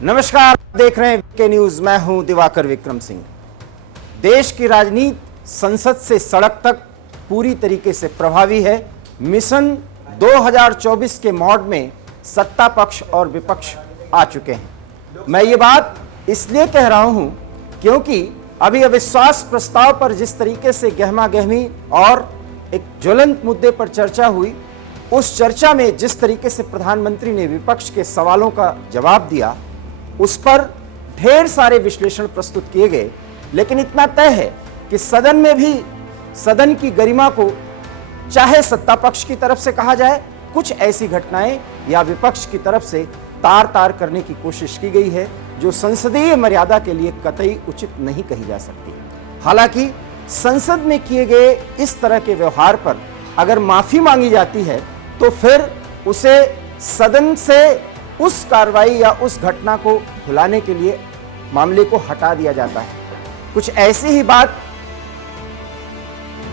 नमस्कार, देख रहे हैं वीके न्यूज। मैं हूं दिवाकर विक्रम सिंह। देश की राजनीति संसद से सड़क तक पूरी तरीके से प्रभावी है। मिशन 2024 के मोड में सत्ता पक्ष और विपक्ष आ चुके हैं। मैं ये बात इसलिए कह रहा हूं क्योंकि अभी अविश्वास प्रस्ताव पर जिस तरीके से गहमा गहमी और एक ज्वलंत मुद्दे पर चर्चा हुई, उस चर्चा में जिस तरीके से प्रधानमंत्री ने विपक्ष के सवालों का जवाब दिया, उस पर ढेर सारे विश्लेषण प्रस्तुत किए गए। लेकिन इतना तय है कि सदन में भी सदन की गरिमा को चाहे सत्ता पक्ष की तरफ से कहा जाए, कुछ ऐसी घटनाएं या विपक्ष की तरफ से तार तार करने की कोशिश की गई है जो संसदीय मर्यादा के लिए कतई उचित नहीं कही जा सकती। हालांकि संसद में किए गए इस तरह के व्यवहार पर अगर माफी मांगी जाती है तो फिर उसे सदन से उस कार्रवाई या उस घटना को भुलाने के लिए मामले को हटा दिया जाता है। कुछ ऐसी ही बात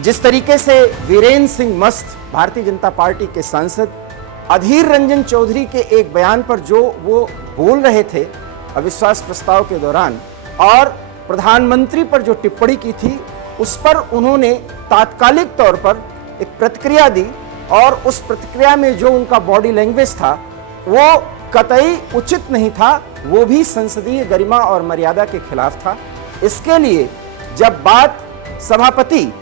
जिस तरीके से वीरेंद्र सिंह मस्त भारतीय जनता पार्टी के सांसद अधीर रंजन चौधरी के एक बयान पर जो वो बोल रहे थे अविश्वास प्रस्ताव के दौरान, और प्रधानमंत्री पर जो टिप्पणी की थी, उस पर उन्होंने तात्कालिक तौर पर एक प्रतिक्रिया दी और उस प्रतिक्रिया में जो उनका बॉडी लैंग्वेज था वो कतई उचित नहीं था, वो भी संसदीय गरिमा और मर्यादा के खिलाफ था। इसके लिए जब बात सभापति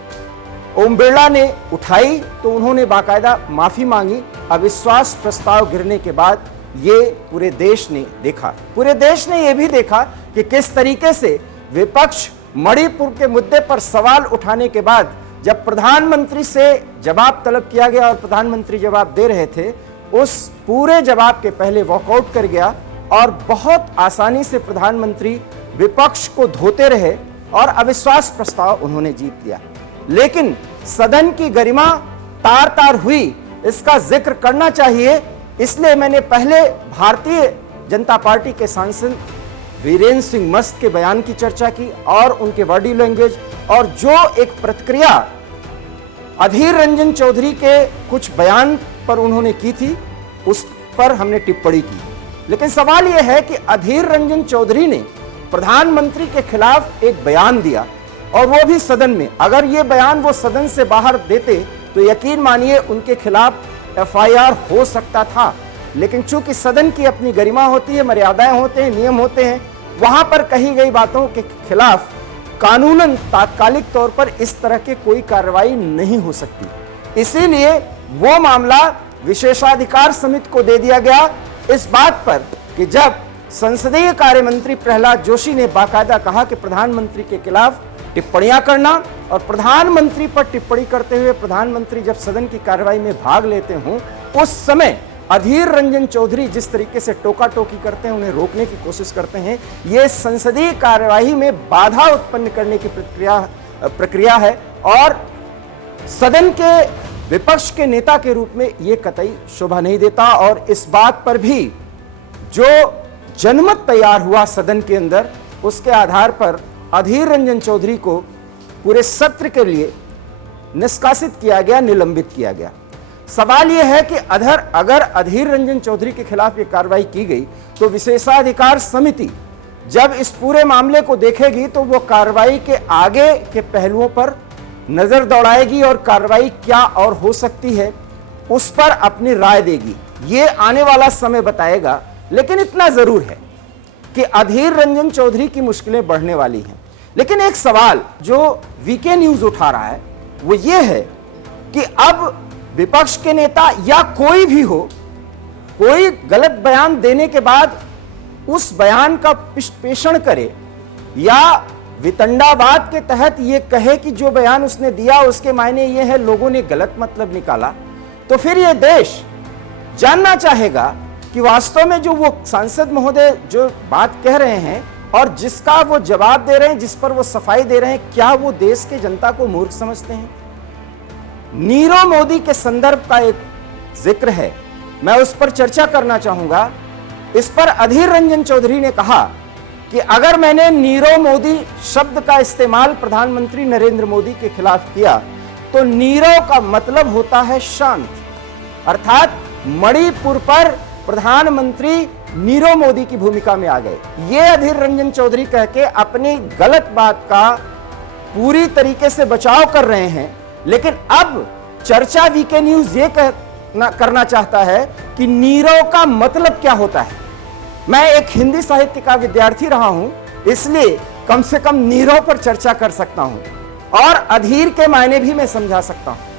ओम बिरला ने उठाई तो उन्होंने बाकायदा माफी मांगी। अविश्वास प्रस्ताव गिरने के बाद ये पूरे देश ने देखा, पूरे देश ने ये भी देखा कि किस तरीके से विपक्ष मणिपुर के मुद्दे पर सवाल उठाने के बाद जब प्रधानमंत्री से जवाब तलब किया गया और प्रधानमंत्री जवाब दे रहे थे, उस पूरे जवाब के पहले वॉकआउट कर गया और बहुत आसानी से प्रधानमंत्री विपक्ष को धोते रहे और अविश्वास प्रस्ताव उन्होंने जीत लिया। लेकिन सदन की गरिमा तार तार हुई, इसका जिक्र करना चाहिए। इसलिए मैंने पहले भारतीय जनता पार्टी के सांसद वीरेंद्र सिंह मस्त के बयान की चर्चा की और उनके बॉडी लैंग्वेज और जो एक प्रतिक्रिया अधीर रंजन चौधरी के कुछ बयान पर उन्होंने की थी, उस पर हमने टिप्पणी की। लेकिन सवाल यह है कि अधीर रंजन चौधरी ने प्रधानमंत्री के खिलाफ एक बयान दिया और वो भी सदन में। अगर ये बयान वो सदन से बाहर देते तो यकीन मानिए उनके खिलाफ एफआईआर हो सकता था। लेकिन चूंकि सदन की अपनी गरिमा होती है, मर्यादाएं होते हैं, नियम होते हैं, वहां पर कही गई बातों के खिलाफ कानूनन तात्कालिक तौर पर इस तरह के कोई कार्रवाई नहीं हो सकती। इसीलिए वो मामला विशेषाधिकार समिति को दे दिया गया इस बात पर कि जब संसदीय कार्य मंत्री प्रहलाद जोशी ने बाकायदा कहा कि प्रधानमंत्री के खिलाफ टिप्पणियां करना और प्रधानमंत्री पर टिप्पणी करते हुए प्रधानमंत्री जब सदन की कार्रवाई में भाग लेते हों, उस समय अधीर रंजन चौधरी जिस तरीके से टोका टोकी करते हैं, उन्हें रोकने की कोशिश करते हैं, ये संसदीय कार्यवाही में बाधा उत्पन्न करने की प्रक्रिया है और सदन के विपक्ष के नेता के रूप में ये कतई शोभा नहीं देता। और इस बात पर भी जो जनमत तैयार हुआ सदन के अंदर, उसके आधार पर अधीर रंजन चौधरी को पूरे सत्र के लिए निष्कासित किया गया, निलंबित किया गया। सवाल यह है कि अगर अधीर रंजन चौधरी के खिलाफ ये कार्रवाई की गई तो विशेषाधिकार समिति जब इस पूरे मामले को देखेगी तो वो कार्रवाई के आगे के पहलुओं पर नजर दौड़ाएगी और कार्रवाई क्या और हो सकती है उस पर अपनी राय देगी। ये आने वाला समय बताएगा। लेकिन इतना जरूर है कि अधीर रंजन चौधरी की मुश्किलें बढ़ने वाली हैं। लेकिन एक सवाल जो वीके न्यूज उठा रहा है वो ये है कि अब विपक्ष के नेता या कोई भी हो, कोई गलत बयान देने के बाद उस बयान का विश्लेषण करे या वितंडावाद के तहत ये कहे कि जो बयान उसने दिया उसके मायने ये है लोगों ने गलत मतलब निकाला, तो फिर ये देश जानना चाहेगा कि वास्तव में जो वो सांसद महोदय जो बात कह रहे हैं और जिसका वो जवाब दे रहे हैं, जिस पर वो सफाई दे रहे हैं, क्या वो देश के जनता को मूर्ख समझते हैं? नीरव मोदी के संदर्भ का एक जिक्र है, मैं उस पर चर्चा करना चाहूंगा। इस पर अधीर रंजन चौधरी ने कहा कि अगर मैंने नीरव मोदी शब्द का इस्तेमाल प्रधानमंत्री नरेंद्र मोदी के खिलाफ किया तो नीरव का मतलब होता है शांत, अर्थात मणिपुर पर प्रधानमंत्री नीरव मोदी की भूमिका में आ गए। ये अधीर रंजन चौधरी कह के अपनी गलत बात का पूरी तरीके से बचाव कर रहे हैं, लेकिन अब चर्चा वीके न्यूज ये करना चाहता है कि नीरव का मतलब क्या होता है। मैं एक हिंदी साहित्य का विद्यार्थी रहा हूं, इसलिए कम से कम नीरव पर चर्चा कर सकता हूं और अधीर के मायने भी मैं समझा सकता हूं।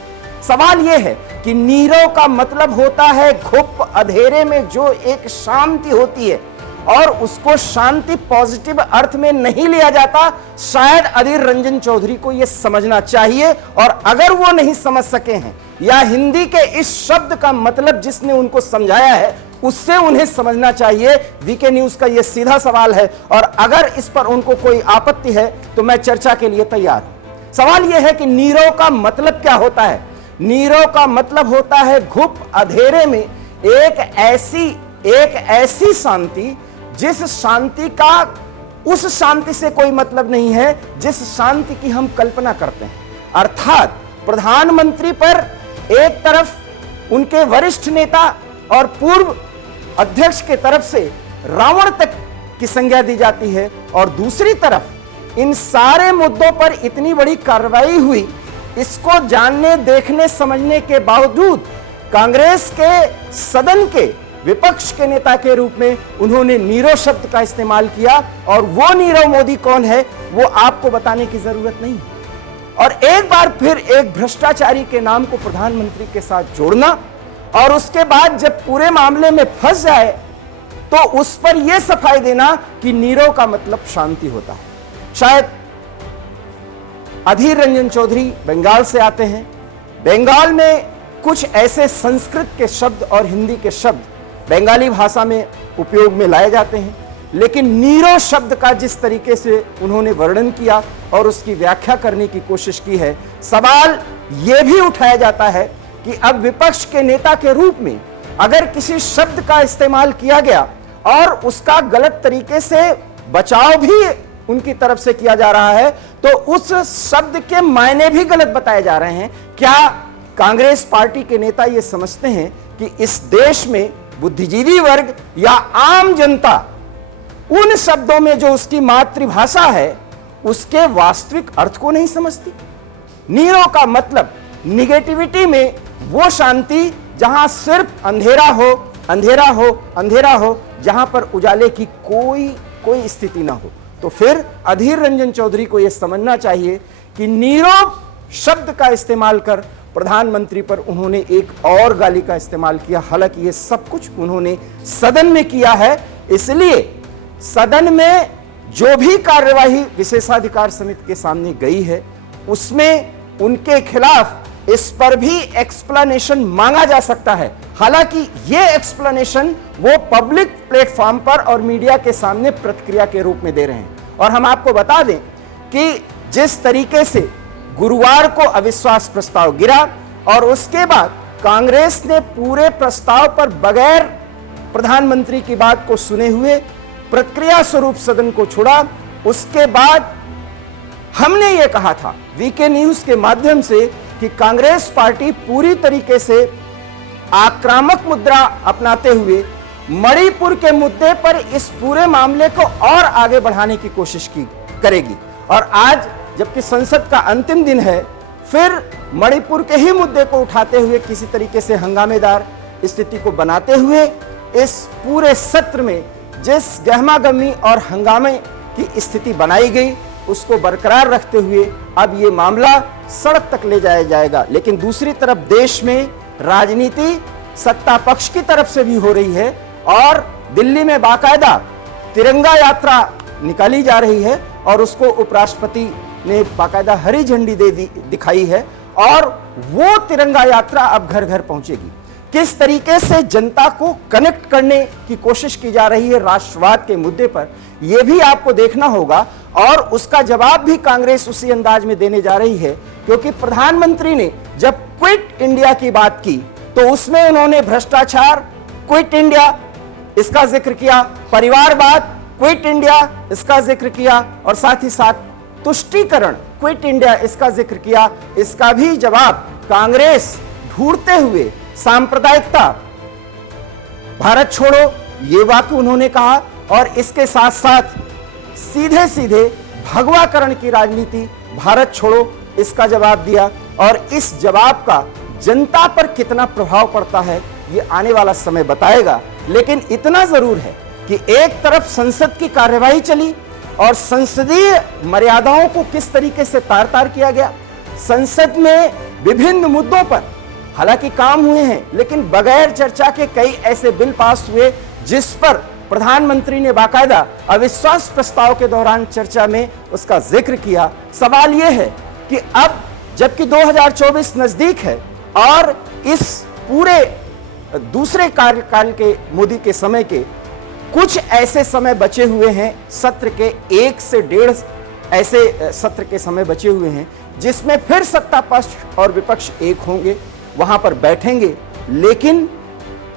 सवाल यह है कि नीरव का मतलब होता है घुप अंधेरे में जो एक शांति होती है, और उसको शांति पॉजिटिव अर्थ में नहीं लिया जाता। शायद अधीर रंजन चौधरी को यह समझना चाहिए, और अगर वो नहीं समझ सके हैं या हिंदी के इस शब्द का मतलब जिसने उनको समझाया है उससे उन्हें समझना चाहिए। वीके न्यूज का यह सीधा सवाल है, और अगर इस पर उनको कोई आपत्ति है तो मैं चर्चा के लिए तैयार हूं। सवाल यह है कि नीरव का मतलब क्या होता है। नीरव का मतलब होता है घुप अंधेरे में एक ऐसी शांति जिस शांति का उस शांति से कोई मतलब नहीं है जिस शांति की हम कल्पना करते हैं। अर्थात प्रधानमंत्री पर एक तरफ उनके वरिष्ठ नेता और पूर्व अध्यक्ष के तरफ से रावण तक की संज्ञा दी जाती है, और दूसरी तरफ इन सारे मुद्दों पर इतनी बड़ी कार्रवाई हुई, इसको जानने देखने समझने के बावजूद कांग्रेस के सदन के विपक्ष के नेता के रूप में उन्होंने नीरव शब्द का इस्तेमाल किया, और वो नीरव मोदी कौन है वो आपको बताने की जरूरत नहीं है। और एक बार फिर एक भ्रष्टाचारी के नाम को प्रधानमंत्री के साथ जोड़ना, और उसके बाद जब पूरे मामले में फंस जाए तो उस पर यह सफाई देना कि नीरव का मतलब शांति होता है। शायद अधीर रंजन चौधरी बंगाल से आते हैं। बंगाल में कुछ ऐसे संस्कृत के शब्द और हिंदी के शब्द बंगाली भाषा में उपयोग में लाए जाते हैं, लेकिन नीरव शब्द का जिस तरीके से उन्होंने वर्णन किया और उसकी व्याख्या करने की कोशिश की है, सवाल यह भी उठाया जाता है कि अब विपक्ष के नेता के रूप में अगर किसी शब्द का इस्तेमाल किया गया और उसका गलत तरीके से बचाव भी उनकी तरफ से किया जा रहा है, तो उस शब्द के मायने भी गलत बताए जा रहे हैं। क्या कांग्रेस पार्टी के नेता ये समझते हैं कि इस देश में बुद्धिजीवी वर्ग या आम जनता उन शब्दों में जो उसकी मातृभाषा है उसके वास्तविक अर्थ को नहीं समझती? नीरव का मतलब निगेटिविटी में वो शांति जहां सिर्फ अंधेरा हो, अंधेरा हो, अंधेरा हो, जहां पर उजाले की कोई स्थिति ना हो। तो फिर अधीर रंजन चौधरी को यह समझना चाहिए कि नीरव शब्द का इस्तेमाल कर प्रधानमंत्री पर उन्होंने एक और गाली का इस्तेमाल किया। हालांकि ये सब कुछ उन्होंने सदन में किया है, इसलिए सदन में जो भी कार्यवाही विशेषाधिकार समिति के सामने गई है उसमें उनके खिलाफ इस पर भी एक्सप्लेनेशन मांगा जा सकता है। हालांकि ये एक्सप्लेनेशन वो पब्लिक प्लेटफॉर्म पर और मीडिया के सामने प्रतिक्रिया के रूप में दे रहे हैं। और हम आपको बता दें कि जिस तरीके से गुरुवार को अविश्वास प्रस्ताव गिरा और उसके बाद कांग्रेस ने पूरे प्रस्ताव पर बगैर प्रधानमंत्री की बात को सुने हुए प्रतिक्रिया स्वरूप सदन को छोड़ा, उसके बाद हमने ये कहा था वीके न्यूज के माध्यम से कि कांग्रेस पार्टी पूरी तरीके से आक्रामक मुद्रा अपनाते हुए मणिपुर के मुद्दे पर इस पूरे मामले को और आगे बढ़ाने की कोशिश करेगी। और आज जबकि संसद का अंतिम दिन है, फिर मणिपुर के ही मुद्दे को उठाते हुए किसी तरीके से हंगामेदार स्थिति को बनाते हुए इस पूरे सत्र में जिस गहमागहमी और हंगामे की स्थिति बनाई गई उसको बरकरार रखते हुए अब ये मामला सड़क तक ले जाया जाएगा। लेकिन दूसरी तरफ देश में राजनीति सत्ता पक्ष की तरफ से भी हो रही है और दिल्ली में बाकायदा तिरंगा यात्रा निकाली जा रही है और उसको उपराष्ट्रपति ने बाकायदा हरी झंडी दिखाई है और वो तिरंगा यात्रा अब घर घर पहुंचेगी। किस तरीके से जनता को कनेक्ट करने की कोशिश की जा रही है राष्ट्रवाद के मुद्दे पर, यह भी आपको देखना होगा और उसका जवाब भी कांग्रेस उसी अंदाज में देने जा रही है। क्योंकि प्रधानमंत्री ने जब क्विट इंडिया की बात की तो उसमें उन्होंने भ्रष्टाचार क्विट इंडिया इसका जिक्र किया, परिवारवाद क्विट इंडिया इसका जिक्र किया और साथ ही साथ तुष्टीकरण क्विट इंडिया इसका जिक्र किया। इसका भी जवाब कांग्रेस ढूंढते हुए सांप्रदायिकता, भारत छोड़ो ये वाक्य उन्होंने कहा और इसके साथ साथ सीधे सीधे भगवाकरण की राजनीति, भारत छोड़ो, इसका जवाब दिया। और इस जवाब का जनता पर कितना प्रभाव पड़ता है ये आने वाला समय बताएगा। लेकिन इतना जरूर है कि एक तरफ संसद की कार्यवाही चली और संसदीय मर्यादाओं को किस तरीके से तार तार किया गया। संसद में विभिन्न मुद्दों पर हालांकि काम हुए हैं, लेकिन बगैर चर्चा के कई ऐसे बिल पास हुए जिस पर प्रधानमंत्री ने बाकायदा अविश्वास प्रस्ताव के दौरान चर्चा में उसका जिक्र किया। सवाल यह है कि अब जबकि 2024 नजदीक है और इस पूरे दूसरे कार्यकाल के मोदी के समय के कुछ ऐसे समय बचे हुए हैं, सत्र के 1 से 1.5 ऐसे सत्र के समय बचे हुए हैं जिसमें फिर सत्ता पक्ष और विपक्ष एक होंगे, वहां पर बैठेंगे। लेकिन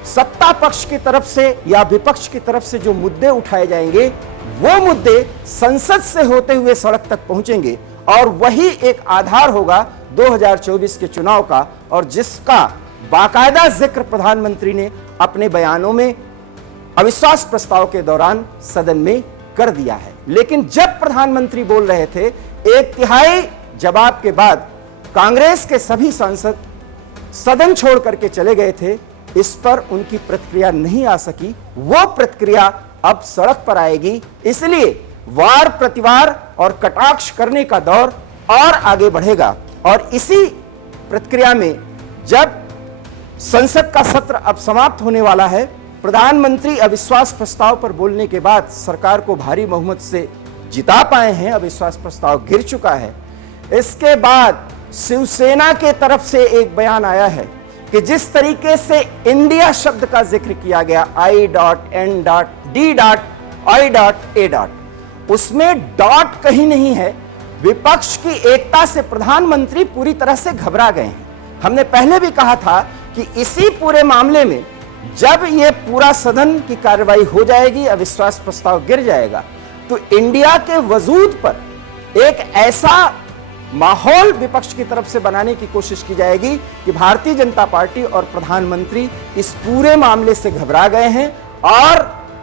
सत्ता पक्ष की तरफ से या विपक्ष की तरफ से जो मुद्दे उठाए जाएंगे वो मुद्दे संसद से होते हुए सड़क तक पहुंचेंगे और वही एक आधार होगा 2024 के चुनाव का, और जिसका बाकायदा जिक्र प्रधानमंत्री ने अपने बयानों में अविश्वास प्रस्ताव के दौरान सदन में कर दिया है। लेकिन जब प्रधानमंत्री बोल रहे थे, 1/3 जवाब के बाद कांग्रेस के सभी सांसद सदन छोड़ करके चले गए थे। इस पर उनकी प्रतिक्रिया नहीं आ सकी। वो प्रतिक्रिया अब सड़क पर आएगी। इसलिए वार प्रतिवार और कटाक्ष करने का दौर और आगे बढ़ेगा। और इसी प्रतिक्रिया में जब संसद का सत्र अब समाप्त होने वाला है, प्रधानमंत्री अविश्वास प्रस्ताव पर बोलने के बाद सरकार को भारी बहुमत से जिता पाए हैं, अविश्वास प्रस्ताव गिर चुका है। इसके बाद शिवसेना के तरफ से एक बयान आया है कि जिस तरीके से इंडिया शब्द का जिक्र किया गया, I.N.D.I.A. उसमें डॉट कहीं नहीं है। विपक्ष की एकता से प्रधानमंत्री पूरी तरह से घबरा गए हैं। हमने पहले भी कहा था कि इसी पूरे मामले में जब यह पूरा सदन की कार्रवाई हो जाएगी, अविश्वास प्रस्ताव गिर जाएगा, तो इंडिया के वजूद पर एक ऐसा माहौल विपक्ष की तरफ से बनाने की कोशिश की जाएगी कि भारतीय जनता पार्टी और प्रधानमंत्री इस पूरे मामले से घबरा गए हैं और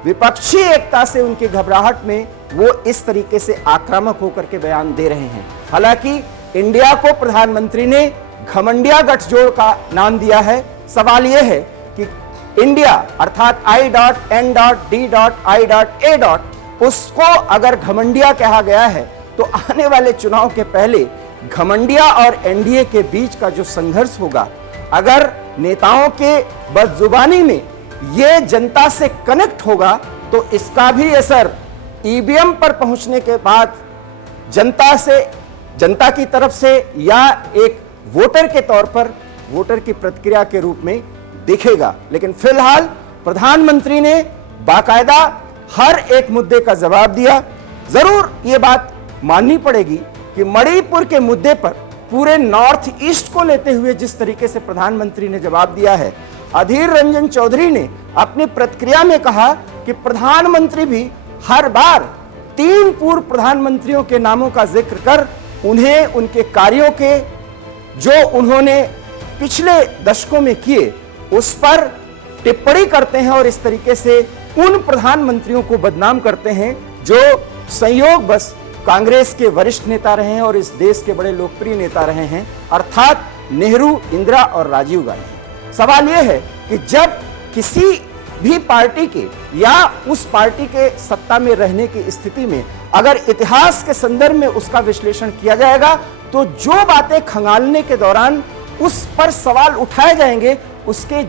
विपक्षी एकता से उनकी घबराहट में वो इस तरीके से आक्रामक होकर के बयान दे रहे हैं। हालांकि इंडिया को प्रधानमंत्री ने घमंडिया गठजोड़ का नाम दिया है। सवाल यह है कि इंडिया अर्थात I.N.D.I.A. उसको अगर घमंडिया कहा गया है तो आने वाले चुनाव के पहले घमंडिया और एनडीए के बीच का जो संघर्ष होगा, अगर नेताओं के बदजुबानी में यह जनता से कनेक्ट होगा तो इसका भी असर ईवीएम पर पहुंचने के बाद जनता की तरफ से या एक वोटर के तौर पर वोटर की प्रतिक्रिया के रूप में दिखेगा। लेकिन फिलहाल प्रधानमंत्री ने बाकायदा हर एक मुद्दे का जवाब दिया। जरूर यह बात माननी पड़ेगी कि मणिपुर के मुद्दे पर पूरे नॉर्थ ईस्ट को लेते हुए जिस तरीके से प्रधानमंत्री ने जवाब दिया है, अधीर रंजन चौधरी ने अपनी प्रतिक्रिया में कहा कि प्रधानमंत्री भी हर बार 3 पूर्व प्रधानमंत्रियों के नामों का जिक्र कर उन्हें उनके कार्यों के जो उन्होंने पिछले दशकों में किए उस पर टिप्पणी करते हैं और इस तरीके से उन प्रधानमंत्रियों को बदनाम करते हैं जो संयोग बस कांग्रेस के वरिष्ठ नेता रहे हैं और इस देश के बड़े लोकप्रिय नेता रहे हैं, अर्थात नेहरू, इंदिरा और राजीव गांधी। सवाल यह है कि जब किसी भी पार्टी के या उस पार्टी के सत्ता में रहने की स्थिति में अगर इतिहास के संदर्भ में उसका विश्लेषण किया जाएगा तो जो बातें खंगालने के दौरान उस पर सवाल उठाए जाएंगे उसके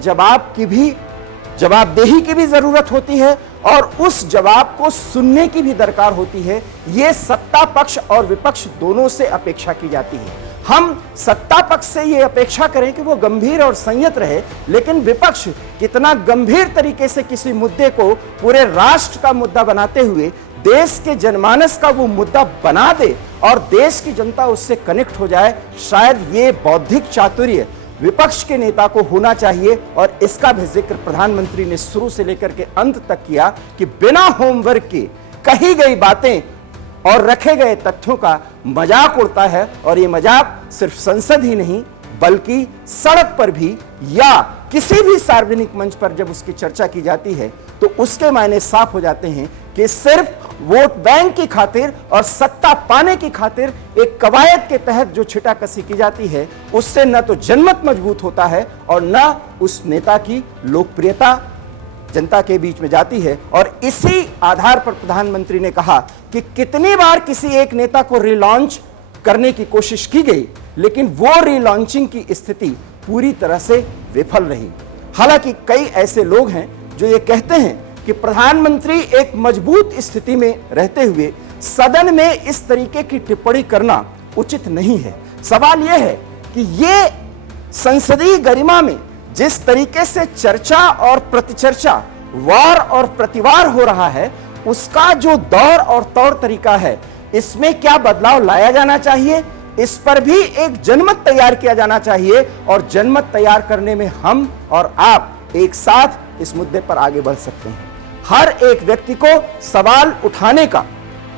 जवाबदेही की भी जरूरत होती है और उस जवाब को सुनने की भी दरकार होती है। यह सत्ता पक्ष और विपक्ष दोनों से अपेक्षा की जाती है। हम सत्ता पक्ष से यह अपेक्षा करें कि वो गंभीर और संयत रहे, लेकिन विपक्ष कितना गंभीर तरीके से किसी मुद्दे को पूरे राष्ट्र का मुद्दा बनाते हुए देश के जनमानस का वो मुद्दा बना दे और देश की जनता उससे कनेक्ट हो जाए, शायद ये बौद्धिक चातुर्य विपक्ष के नेता को होना चाहिए। और इसका भी जिक्र प्रधानमंत्री ने शुरू से लेकर के अंत तक किया कि बिना होमवर्क के कही गई बातें और रखे गए तथ्यों का मजाक उड़ता है और ये मजाक सिर्फ संसद ही नहीं बल्कि सड़क पर भी या किसी भी सार्वजनिक मंच पर जब उसकी चर्चा की जाती है तो उसके मायने साफ हो जाते हैं कि सिर्फ वोट बैंक की खातिर और सत्ता पाने की खातिर एक कवायद के तहत जो छिटाकसी की जाती है, उससे न तो जनमत मजबूत होता है और न उस नेता की लोकप्रियता जनता के बीच में जाती है। और इसी आधार पर प्रधानमंत्री ने कहा कि कितनी बार किसी एक नेता को रिलॉन्च करने की कोशिश की गई, लेकिन वो रिलॉन्चिंग की स्थिति पूरी तरह से विफल रही। हालांकि कई ऐसे लोग हैं जो ये कहते हैं कि प्रधानमंत्री एक मजबूत स्थिति में रहते हुए सदन में इस तरीके की टिप्पणी करना उचित नहीं है। सवाल यह है कि ये संसदीय गरिमा में जिस तरीके से चर्चा और प्रतिचर्चा, वार और प्रतिवार हो रहा है, उसका जो दौर और तौर तरीका है, इसमें क्या बदलाव लाया जाना चाहिए, इस पर भी एक जनमत तैयार किया जाना चाहिए। और जनमत तैयार करने में हम और आप एक साथ इस मुद्दे पर आगे बढ़ सकते हैं। हर एक व्यक्ति को सवाल उठाने का,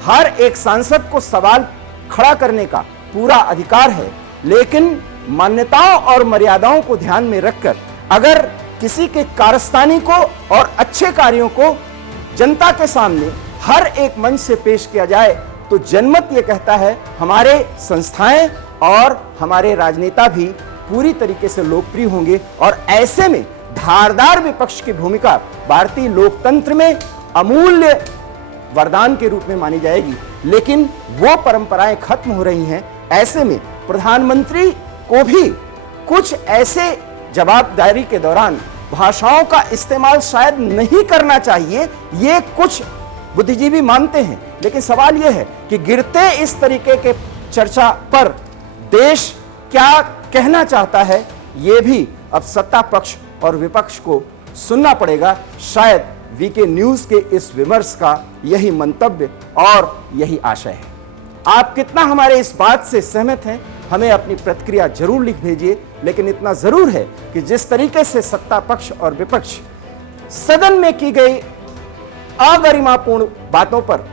हर एक सांसद को सवाल खड़ा करने का पूरा अधिकार है, लेकिन मान्यताओं और मर्यादाओं को ध्यान में रखकर अगर किसी के कारस्तानी को और अच्छे कार्यों को जनता के सामने हर एक मंच से पेश किया जाए, तो जनमत यह कहता है हमारे संस्थाएं और हमारे राजनेता भी पूरी तरीके से लोकप्रिय होंगे। और ऐसे में धारदार विपक्ष की भूमिका भारतीय लोकतंत्र में अमूल्य वरदान के रूप में मानी जाएगी। लेकिन वो परंपराएं खत्म हो रही हैं। ऐसे में प्रधानमंत्री को भी कुछ ऐसे जवाबदारी के दौरान भाषाओं का इस्तेमाल शायद नहीं करना चाहिए, ये कुछ बुद्धिजीवी मानते हैं। लेकिन सवाल यह है कि गिरते इस तरीके के चर्चा पर देश क्या कहना चाहता है, यह भी अब सत्ता पक्ष और विपक्ष को सुनना पड़ेगा। शायद वीके न्यूज के इस विमर्श का यही मंतव्य और यही आशय है। आप कितना हमारे इस बात से सहमत हैं, हमें अपनी प्रतिक्रिया जरूर लिख भेजिए। लेकिन इतना जरूर है कि जिस तरीके से सत्ता पक्ष और विपक्ष सदन में की गई अगरिमापूर्ण बातों पर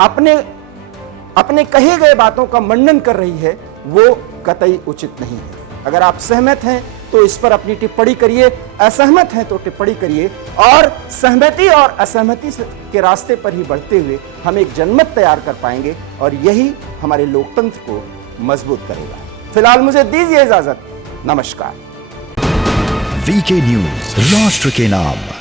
अपने कहे गए बातों का मंडन कर रही है, वो कतई उचित नहीं है। अगर आप सहमत हैं तो इस पर अपनी टिप्पणी करिए, असहमत हैं तो टिप्पणी करिए, और सहमति और असहमति के रास्ते पर ही बढ़ते हुए हम एक जनमत तैयार कर पाएंगे और यही हमारे लोकतंत्र को मजबूत करेगा। फिलहाल मुझे दीजिए इजाजत। नमस्कार। वीके न्यूज, राष्ट्र के नाम।